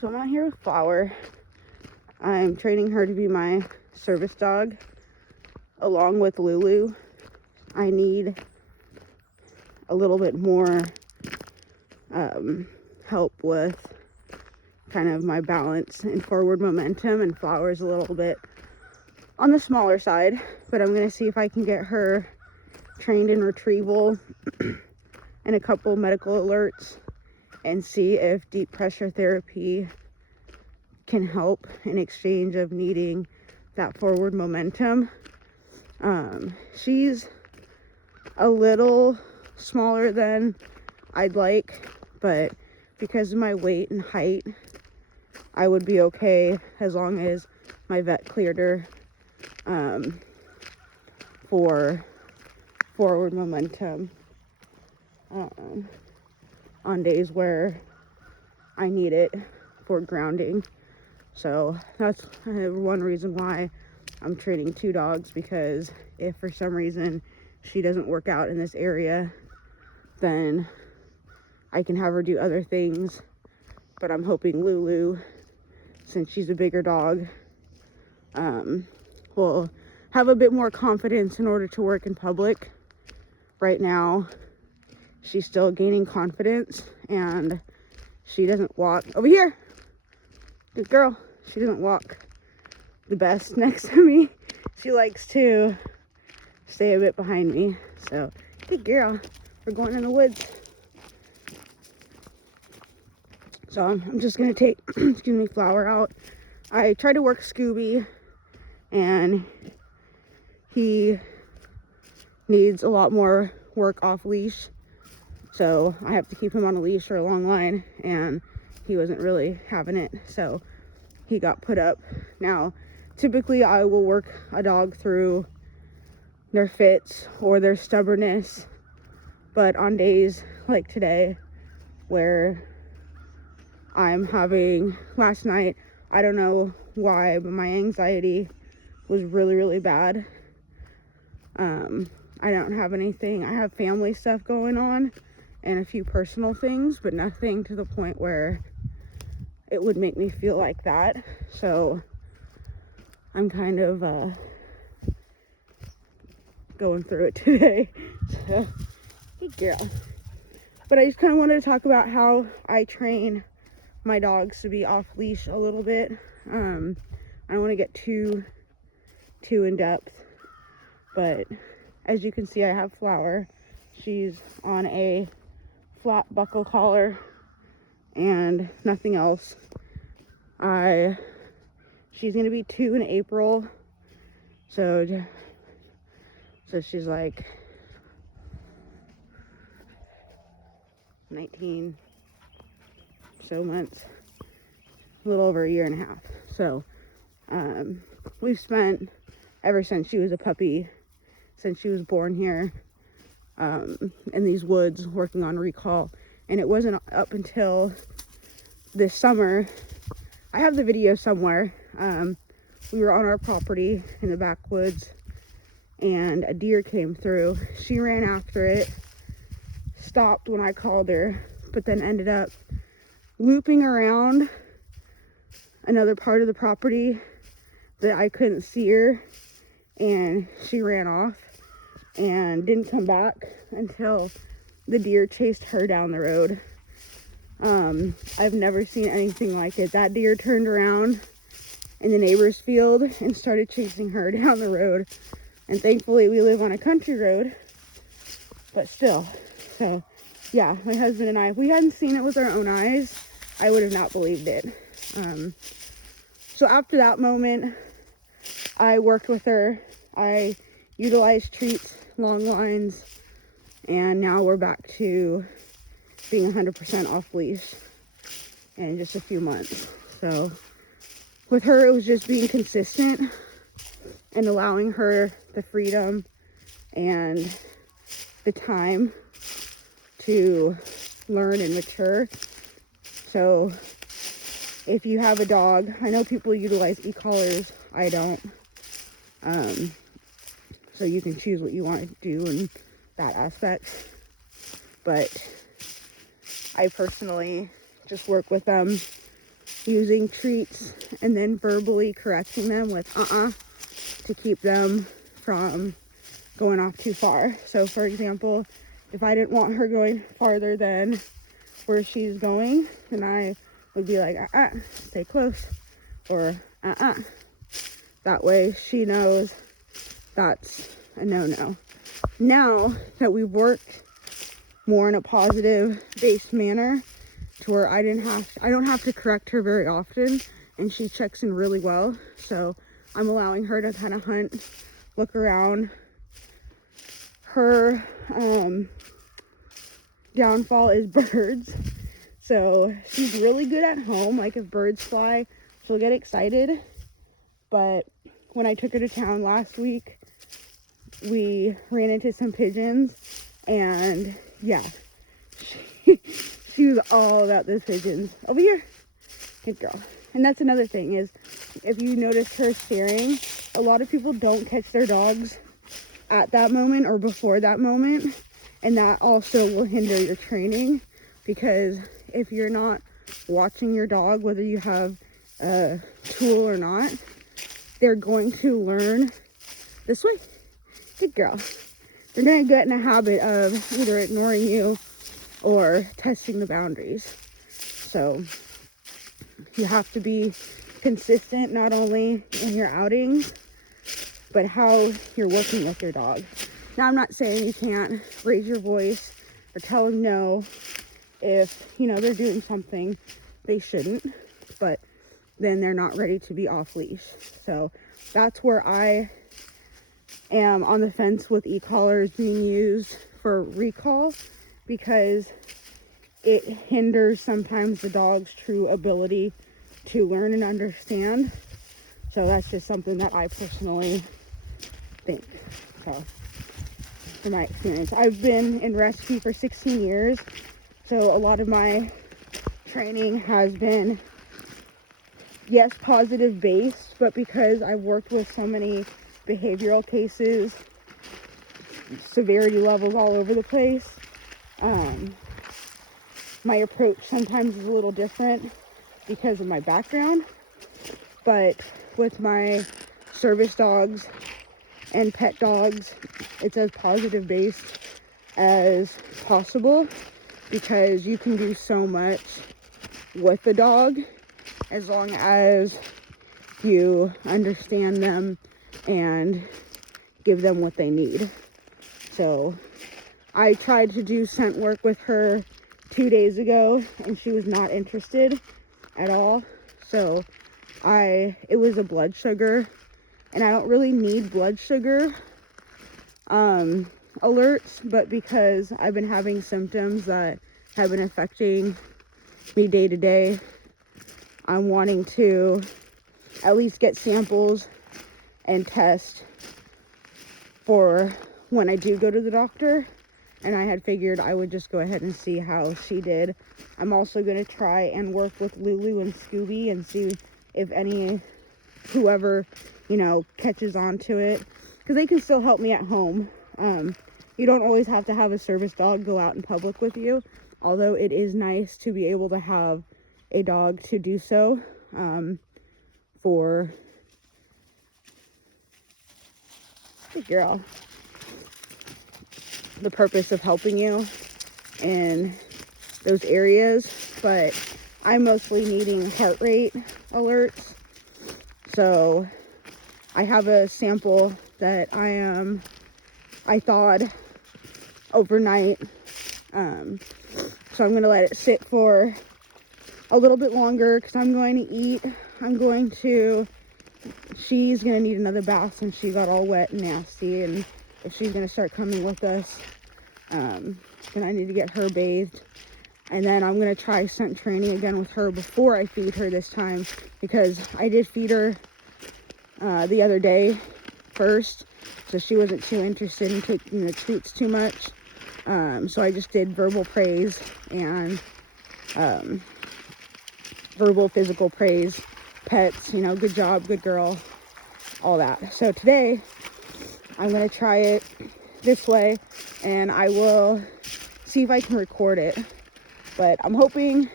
So I'm out here with Flower. I'm training her to be my service dog along with Lulu. I need a little bit more help with kind of my balance and forward momentum, and Flower's a little bit on the smaller side, but I'm gonna see if I can get her trained in retrieval and a couple medical alerts and see if deep pressure therapy can help in exchange of needing that forward momentum. She's a little smaller than I'd like, but because of my weight and height, I would be okay as long as my vet cleared her for forward momentum on days where I need it for grounding. So that's one reason why I'm training two dogs, because if for some reason she doesn't work out in this area, then I can have her do other things. But I'm hoping Lulu, since she's a bigger dog, will have a bit more confidence in order to work in public. Right now, she's still gaining confidence, and she doesn't walk over here. Good girl. She doesn't walk the best next to me. She likes to stay a bit behind me. So, good girl. We're going in the woods. So I'm just gonna take, Flower out. I tried to work Scooby, and he needs a lot more work off leash. So I have to keep him on a leash or a long line, and he wasn't really having it. So he got put up. Now, typically I will work a dog through their fits or their stubbornness, but on days like today where I'm having, last night, I don't know why, but my anxiety was really, really bad. I don't have anything. I have family stuff going on and a few personal things, but nothing to the point where it would make me feel like that. So I'm kind of going through it today. So, good girl. But I just kind of wanted to talk about how I train my dogs to be off leash a little bit. I don't want to get too in depth, but as you can see, I have Flower. She's on a flat buckle collar and nothing else. She's gonna be 2 in April, so she's like 19 so months, a little over a year and a half. So we've spent, ever since she was a puppy, since she was born here, in these woods working on recall. And it wasn't up until this summer, I have the video somewhere, we were on our property in the backwoods and a deer came through. She ran after it, stopped when I called her, but then ended up looping around another part of the property that I couldn't see her, and she ran off and didn't come back until the deer chased her down the road. I've never seen anything like it. That deer turned around in the neighbor's field and started chasing her down the road, and thankfully we live on a country road, but still. So yeah, my husband and I, if we hadn't seen it with our own eyes, I would have not believed it. So after that moment, I worked with her. I utilized treats, long lines, and now we're back to being 100% off leash in just a few months. So with her, it was just being consistent and allowing her the freedom and the time to learn and mature. So if you have a dog, I know people utilize e-collars, I don't. So you can choose what you want to do in that aspect. But I personally just work with them using treats and then verbally correcting them with to keep them from going off too far. So for example, if I didn't want her going farther than where she's going, then I would be like, stay close, or that way she knows that's a no-no. Now that we've worked more in a positive based manner to where I don't have to correct her very often, and she checks in really well, so I'm allowing her to kind of hunt, look around. Her downfall is birds, so she's really good at home. Like if birds fly, she'll get excited, but when I took her to town last week, we ran into some pigeons, and yeah, she was all about those pigeons. Over here, good girl. And that's another thing, is if you notice her staring, a lot of people don't catch their dogs at that moment or before that moment, and that also will hinder your training, because if you're not watching your dog, whether you have a tool or not, they're going to learn this way. Good girl. They're going to get in a habit of either ignoring you or testing the boundaries. So you have to be consistent, not only in your outings, but how you're working with your dog. Now, I'm not saying you can't raise your voice or tell them no if, they're doing something they shouldn't, but then they're not ready to be off leash. So that's where I am on the fence with e-collars being used for recall, because it hinders sometimes the dog's true ability to learn and understand. So that's just something that I personally think. So from my experience, I've been in rescue for 16 years, so a lot of my training has been, yes, positive based, but because I've worked with so many behavioral cases, severity levels all over the place, my approach sometimes is a little different because of my background. But with my service dogs and pet dogs, it's as positive based as possible, because you can do so much with the dog as long as you understand them and give them what they need. So I tried to do scent work with her 2 days ago, and she was not interested at all. So it was a blood sugar, and I don't really need blood sugar alerts, but because I've been having symptoms that have been affecting me day to day, I'm wanting to at least get samples and test for when I do go to the doctor. And I had figured I would just go ahead and see how she did. I'm also going to try and work with Lulu and Scooby and see if whoever, catches on to it, because they can still help me at home. You don't always have to have a service dog go out in public with you, although it is nice to be able to have a dog to do so, for good girl, the purpose of helping you in those areas. But I'm mostly needing heart rate alerts, so I have a sample that I thawed overnight, so I'm gonna let it sit for a little bit longer, because I'm going to eat. She's gonna need another bath since she got all wet and nasty, and if she's gonna start coming with us, then I need to get her bathed. And then I'm gonna try scent training again with her before I feed her this time, because I did feed her the other day first, so she wasn't too interested in taking the treats too much. So I just did verbal praise and verbal physical praise, pets, good job, good girl, all that. So today I'm gonna try it this way, and I will see if I can record it. But I'm hoping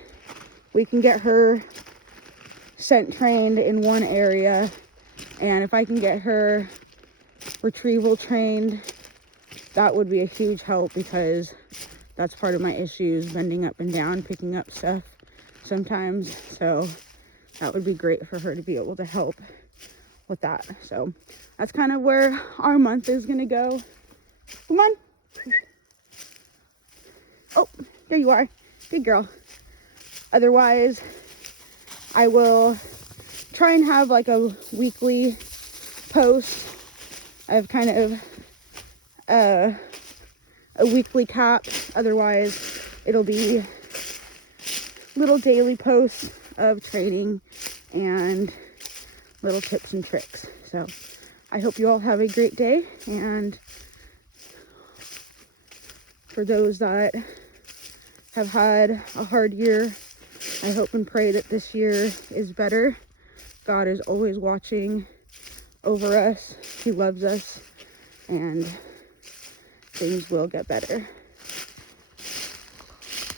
we can get her scent trained in one area, and if I can get her retrieval trained, that would be a huge help, because that's part of my issues, bending up and down, picking up stuff sometimes. So that would be great for her to be able to help with that. So that's kind of where our month is gonna go. Come on. Oh, there you are. Good girl. Otherwise, I will try and have like a weekly post of kind of a weekly cap. Otherwise, it'll be little daily posts of training and little tips and tricks. So I hope you all have a great day, and for those that have had a hard year, I hope and pray that this year is better. God is always watching over us. He loves us, and things will get better.